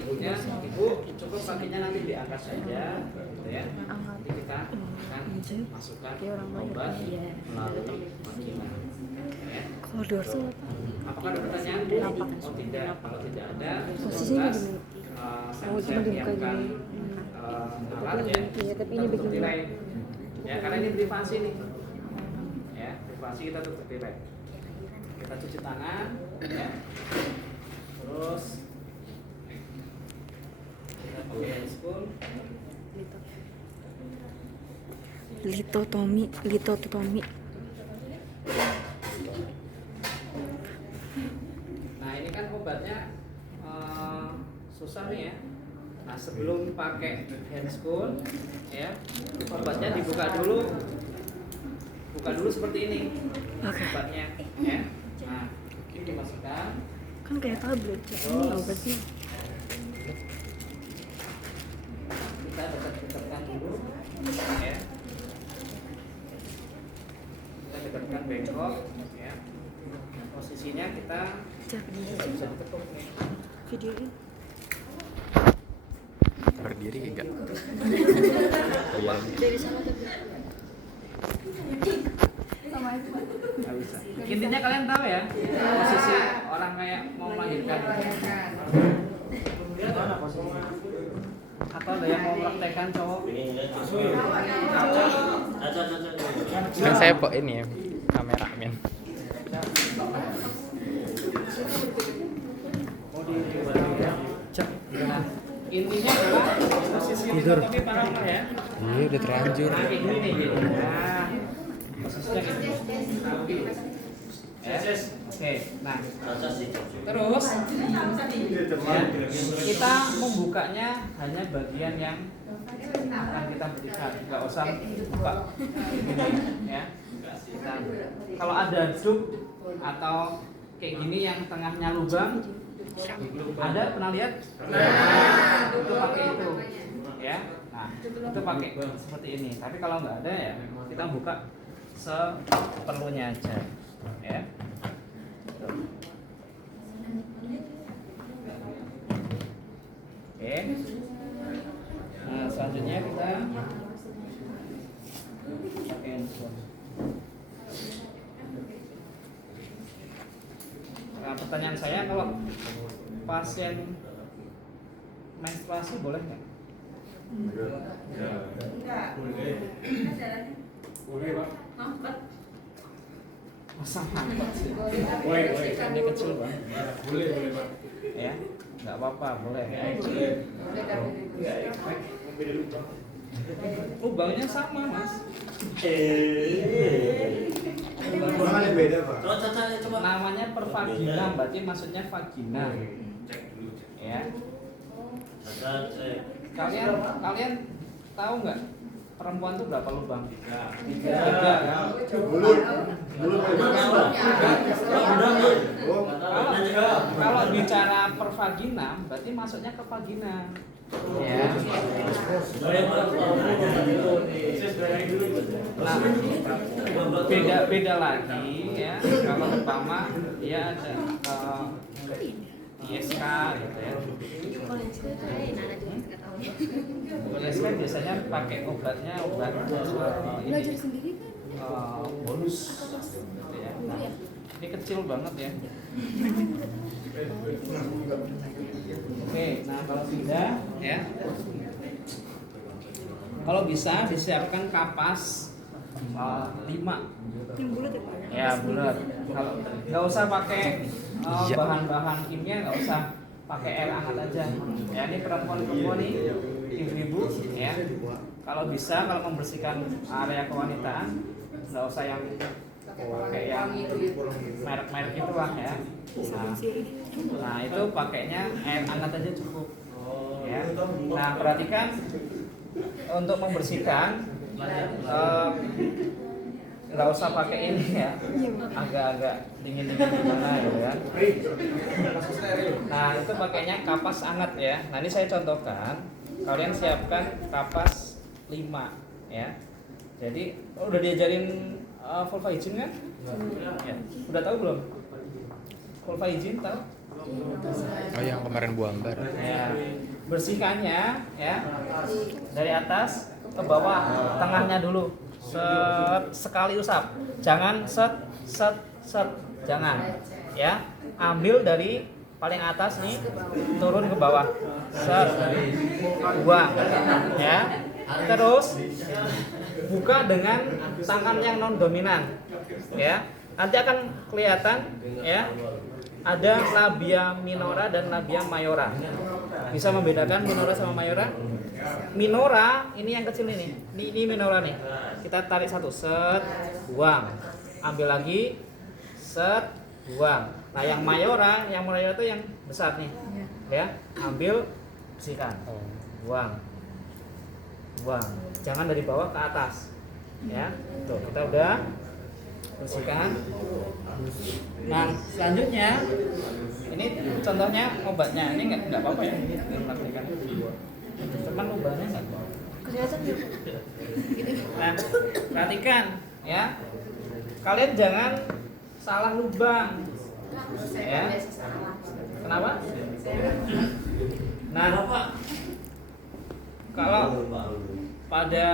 ibunya, ibu cukup kakinya nanti diangkat saja, gitu ya. Nanti kita akan masukkan obat melalui vagina. Ya. Kalau dorsal Apakah ada pertanyaan? Oh tidak, kalau tidak ada, posisinya saya cuma dibuka siapkan gini. alat ya. Iya, tapi ini Tutup begini. tirai. Ya, karena ini privasi nih. Ya, privasi kita tutup tirai. Kita cuci tangan, ya. Terus kita pakai handscoon. Litotomi. Nah ini kan obatnya susah nih ya. Nah sebelum pakai handscoon, ya obatnya dibuka dulu, buka dulu seperti ini. Oke. Obatnya, ya. Nah ini dimasukkan. Kan kayak tablet. Ini obatnya. Kita dekat-dekatkan dulu, ya. Kita dekatkan bengkok, ya. Posisinya kita bisa diketuk nih. Videoin. Berdiri enggak? Dari sana tuh. Nggak bisa. Intinya kalian tahu ya posisi orang kayak mau melahirkan. Gimana posisinya? Atau ada yang mau praktekkan cowok? Kan saya kok ini ya kameramen. Nah, intinya adalah posisi litotomi parama ya. Iya udah terlanjur. Nah, kayak gini nih gitu. Nah, posisinya kayak gini. Ya. Oke, nah terus ya, kita membukanya hanya bagian yang akan kita berikan, nggak usah buka ini ya. Kita, kalau ada dup atau kayak gini yang tengahnya lubang, ada pernah lihat? Nah, itu pakai itu ya. Nah itu pakai seperti ini. Tapi kalau nggak ada ya kita buka seperlunya aja ya. Oke. Nah selanjutnya kita pakai handphone. Nah, pertanyaan saya, kalau pasien menstruasi boleh nggak? Boleh, Pak. Masa ngangkut sih? Boleh. Ini kecil banget. Boleh, Pak. Ya, nggak apa-apa, boleh. Lubangnya sama, Mas. Lubangnya beda, Pak. Namanya pervagina, berarti maksudnya vagina. Ya. Kalian tahu nggak perempuan tuh berapa lubang? Tiga. Kalau bicara pervagina, berarti masuknya ke vagina. Ya. Nah, beda lagi ya. Kalau umpama dia ada ISK gitu ya. ISK biasanya pakai obat ini, bonus gitu ya. Nah, ini kecil banget ya. Oke, nah kalau tidak ya, kalau bisa disiapkan kapas 5. Ya bulat. Kalau nggak usah pakai bahan-bahan kimia, nggak usah pakai air hangat aja. Ya ini perempuan nih, ibu-ibu ya. Kalau bisa, kalau membersihkan area kewanitaan, nggak usah yang pakai yang merek-merek itu lah ya. Nah itu pakainya air hangat aja cukup. Ya. Nah perhatikan untuk membersihkan nggak usah pakai ini ya, agak-agak dingin-dingin gimana gitu kan. Nah itu pakainya kapas hangat ya. Nah ini saya contohkan, kalian siapkan kapas 5 ya. Jadi udah diajarin vulva hygiene kan? Ya. Udah tahu belum? Vulva hygiene tahu? Oh, yang kemarin Bu Ambar. Ya, bersihkannya ya dari atas ke bawah, tengahnya dulu. Sekali usap, jangan set, jangan. Ya, ambil dari paling atas nih, turun ke bawah, buang. Ya, terus buka dengan tangan yang non dominan. Ya, nanti akan kelihatan ya. Ada labia minora dan labia mayora. Bisa membedakan minora sama mayora? Minora ini yang kecil ini. Ini minora nih. Kita tarik satu, set, buang. Ambil lagi, set, buang. Nah, yang mayora itu yang besar nih. Ya, ambil, bersihkan. Buang. Buang. Jangan dari bawah ke atas. Ya. Tuh, kita udah bersihkan. Nah, selanjutnya ini contohnya obatnya. Ini nggak apa-apa ya dipraktikkan. Cuman obatnya nggak kelihatan. Nah, perhatikan ya. Kalian jangan salah lubang. Ya. Kenapa? Nah, kalau pada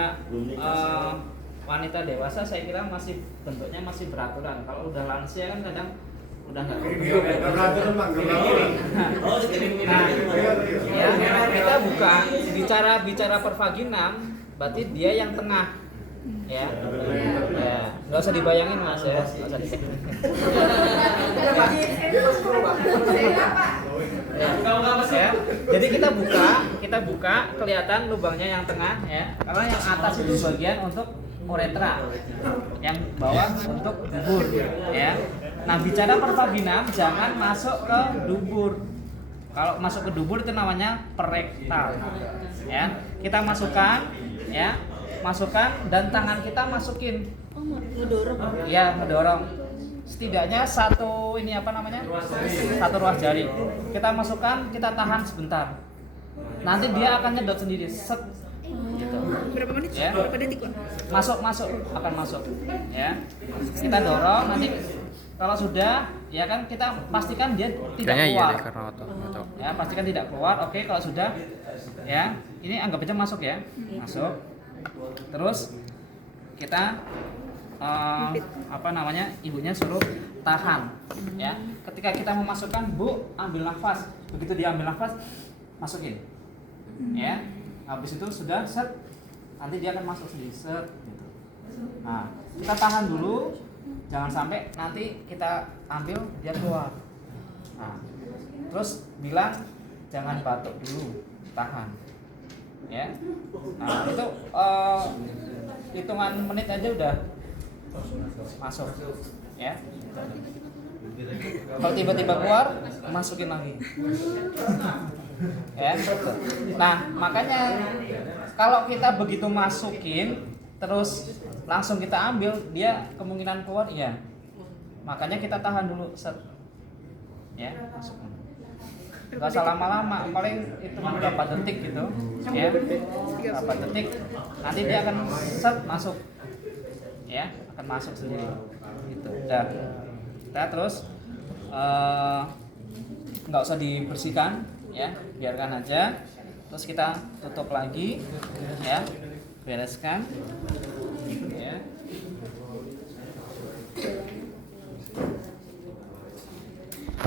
wanita dewasa saya kira masih bentuknya masih beraturan. Kalau udah lansia kan kadang udah nggak Beraturan Bang, beraturan. Nah, ya, kita buka bicara pervaginam, berarti dia yang tengah. Ya, ya, nggak usah dibayangin mas ya, nggak usah dibayangin. Ya, jadi kita buka kelihatan lubangnya yang tengah ya, karena yang atas itu bagian untuk uretra, yang bawah untuk dubur ya. Nah, bicara pervaginam jangan masuk ke dubur. Kalau masuk ke dubur itu namanya perektal ya. Kita masukkan ya, masukkan dan tangan kita masukin. Ngedorong. Ya, ngedorong. Setidaknya satu ini apa namanya? Satu ruas jari. Kita masukkan, kita tahan sebentar. Nanti dia akan nyedot sendiri. Set. Gitu. Berapa menit? Ya. Berapa detik, Pak? Masuk akan masuk ya. Kita dorong, nanti kalau sudah ya kan kita pastikan dia tidak Kayaknya iya keluar deh, karena otot. ya, pastikan tidak keluar. Oke, kalau sudah ya ini anggap aja masuk ya, masuk. Terus kita apa namanya, ibunya suruh tahan ya. Ketika kita memasukkan, Bu ambil nafas, begitu dia ambil nafas masukin ya. Habis itu sudah set, nanti dia akan masuk sendiri set gitu. Nah, kita tahan dulu, jangan sampai nanti kita ambil dia keluar. Nah, terus bilang jangan batuk dulu, tahan ya. Nah, itu hitungan menit aja udah masuk ya. Kalau tiba-tiba keluar, masukin lagi ya. Nah, makanya kalau kita begitu masukin terus langsung kita ambil, dia kemungkinan keluar iya. Makanya kita tahan dulu set ya, masuk. Gak usah lama-lama, paling hitungan berapa detik gitu ya, berapa detik nanti dia akan set masuk ya, akan masuk sendiri gitu. Udah, kita terus nggak usah dibersihkan ya, biarkan aja. Terus kita tutup lagi ya, bereskan ya.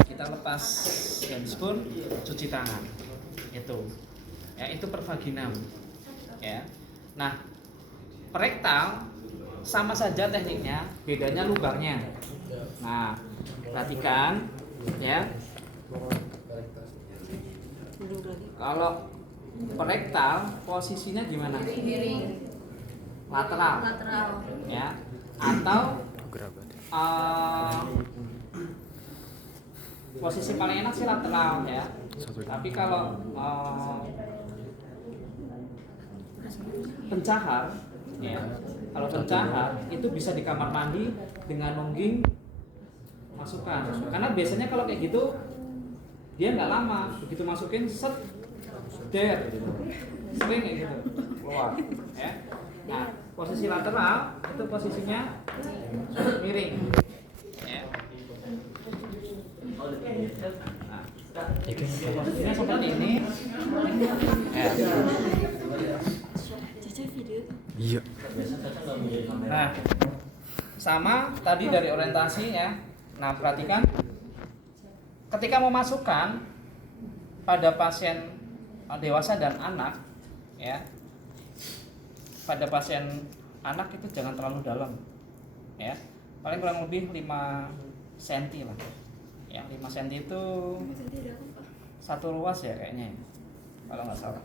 Kita lepas handphone, cuci tangan itu ya, itu pervaginam ya. Nah, perektal sama saja tekniknya, bedanya lubangnya. Nah, perhatikan ya. Kalau perektal posisinya gimana? Lateral ya, atau posisi paling enak sih lateral ya. Tapi kalau pencahar ya, kalau pencahar itu bisa di kamar mandi dengan nungging masukkan. Karena biasanya kalau kayak gitu dia nggak lama, begitu masukin set der gitu. Sering kayak gitu keluar ya. Nah, posisi lateral itu posisinya miring ya. Nah, Posisinya seperti ini. Ya. Caca video. Iya. Nah, sama tadi dari orientasi ya. Nah, perhatikan ketika memasukkan pada pasien dewasa dan anak ya. Pada pasien anak itu jangan terlalu dalam. Ya. Paling kurang lebih 5 cm lah. Ya, 5 cm itu satu ruas ya kayaknya. Kalau nggak salah.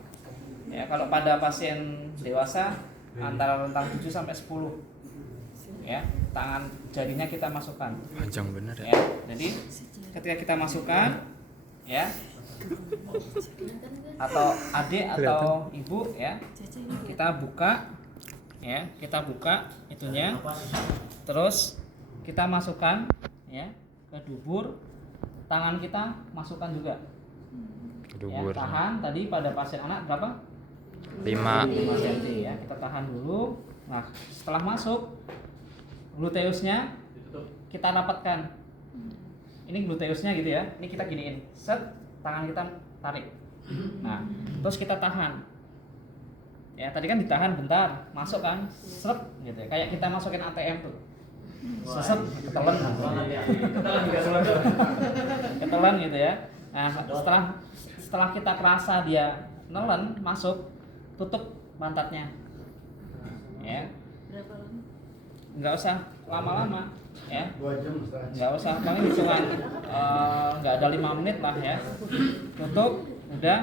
Ya, kalau pada pasien dewasa antara rentang 7 sampai 10. Ya, tangan jarinya kita masukkan. Panjang bener ya. Ya, jadi ketika kita masukkan ya atau adik atau ibu ya, kita buka ya, kita buka itunya. Terus kita masukkan ya ke dubur, tangan kita masukkan juga. Ya, Dubur. tahan tadi pada pasien anak berapa? 5. 5 cm ya, kita tahan dulu. Nah, setelah masuk gluteusnya kita rapatkan. Ini gluteusnya gitu ya. Ini kita giniin. Set, tangan kita tarik. Nah, terus kita tahan. Ya, tadi kan ditahan bentar, masuk kan? Seret gitu ya. Kayak kita masukin ATM tuh. Seset, ketelan. Ketelan gitu ya. Nah, setelah kita kerasa dia nelen masuk, tutup pantatnya. Ya. Berapa lama? Nggak usah lama-lama ya. 2 jam setengah. Nggak usah, paling hitungan nggak ada 5 menit lah ya. Tutup, udah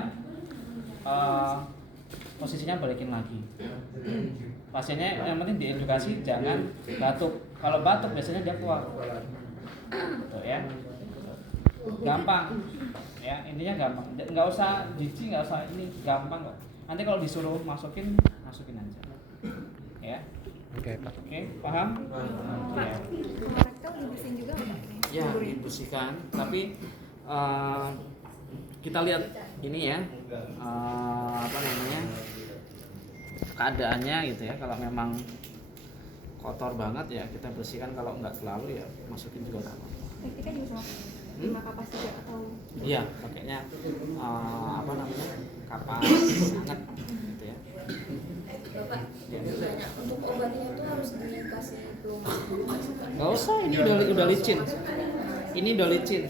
posisinya balikin lagi. Pasiennya yang penting diedukasi jangan batuk. Kalau batuk biasanya dia keluar. Tuh ya. Gampang. Ya, intinya gampang. Nggak usah jijik, nggak usah ini, gampang kok. Nanti kalau disuruh masukin aja. Ya. Oke, Pak. Oke, paham? Ya. Rektal dibersihin juga nggak? Ya, dibersihkan. Tapi kita lihat ini ya, apa namanya, keadaannya gitu ya. Kalau memang kotor banget ya kita bersihkan. Kalau nggak terlalu ya masukin juga nggak apa-apa. Kita juga sama lima kapas juga atau Iya, pakainya apa namanya, kapas hangat gitu ya. Bapak, Ya. tanya, untuk obatnya itu harus dikasih pelumas dulu nggak sih, Pak? Nggak usah, ini udah licin. Ini udah licin.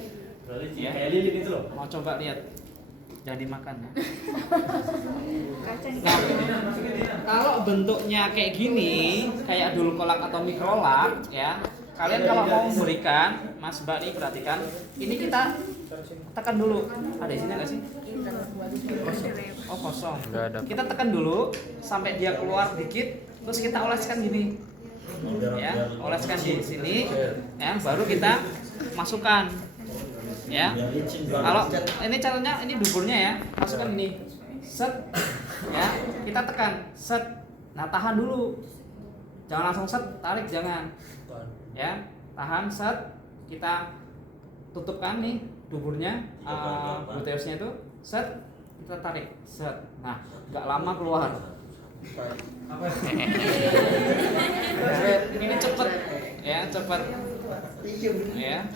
Ya. Kayak lilin itu loh. Mau coba lihat, jangan dimakan ya. kaca nih? Nah, kalau bentuknya kayak gini, kayak dulu kolak atau mikrolak, ya, kalian kalau mau memberikan, Mas Mbak nih perhatikan, ini kita tekan dulu. Ada isinya nggak sih? Oh, kosong. Nggak ada. Kita tekan dulu sampai dia keluar dikit, terus kita oleskan gini. Ya, oleskan di sini, ya, baru kita masukkan. Ya. Kalau ini caranya, ini duburnya ya, masukkan ini. Set. Ya, kita tekan. Set. Nah, tahan dulu. Jangan langsung set, tarik jangan. Ya, tahan, set. Kita tutupkan nih duburnya, gluteusnya itu. Set. Kita tarik. Set. Nah, nggak lama keluar. Ini cepet. Ya, cepet. Ya.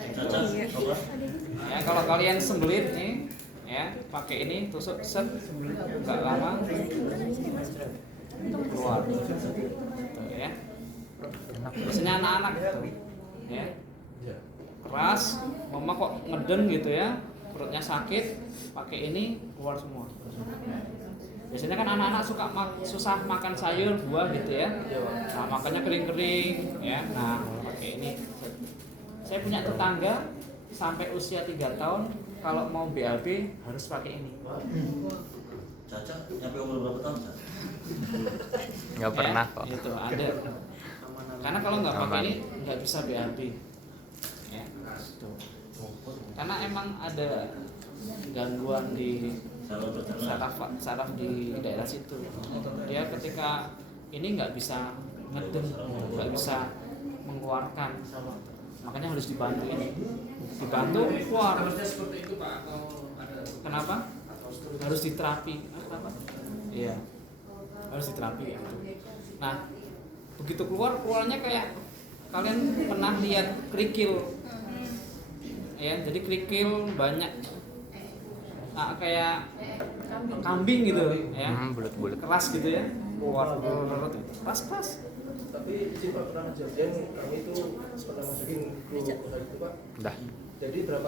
Ya, kalau kalian sembelit nih, ya, pakai ini tusuk set, nggak lama keluar. Tuh, ya. Biasanya anak-anak tuh, ya, keras, mama kok ngeden gitu ya, perutnya sakit, pakai ini keluar semua. Biasanya kan anak-anak susah makan sayur, buah gitu ya. Nah, makannya kering-kering, ya. Nah, pakai ini. Saya punya tetangga sampai usia 3 tahun kalau mau BAB harus pakai ini. Caca, nyampe umur berapa tahun, Caca? Nggak pernah kok. Itu ada. Karena kalau nggak pakai ini nggak bisa BAB. Ya, gitu. Karena emang ada gangguan di saraf di daerah situ. Dia ketika ini nggak bisa ngeden, nggak bisa mengeluarkan. Makanya harus dibantu ini. Dibantu keluar. Seperti itu, Pak, atau ada kenapa? Harus diterapi. Kenapa? Iya. Harus diterapi ya. Nah, begitu keluarnya kayak kalian pernah lihat kerikil. Ya, jadi kerikil banyak kayak kambing gitu ya. Bulat-bulat. Keras gitu ya. Pas. Tapi sih Pak pernah kejadian kami itu pernah masukin kru itu Pak. Udah. Jadi berapa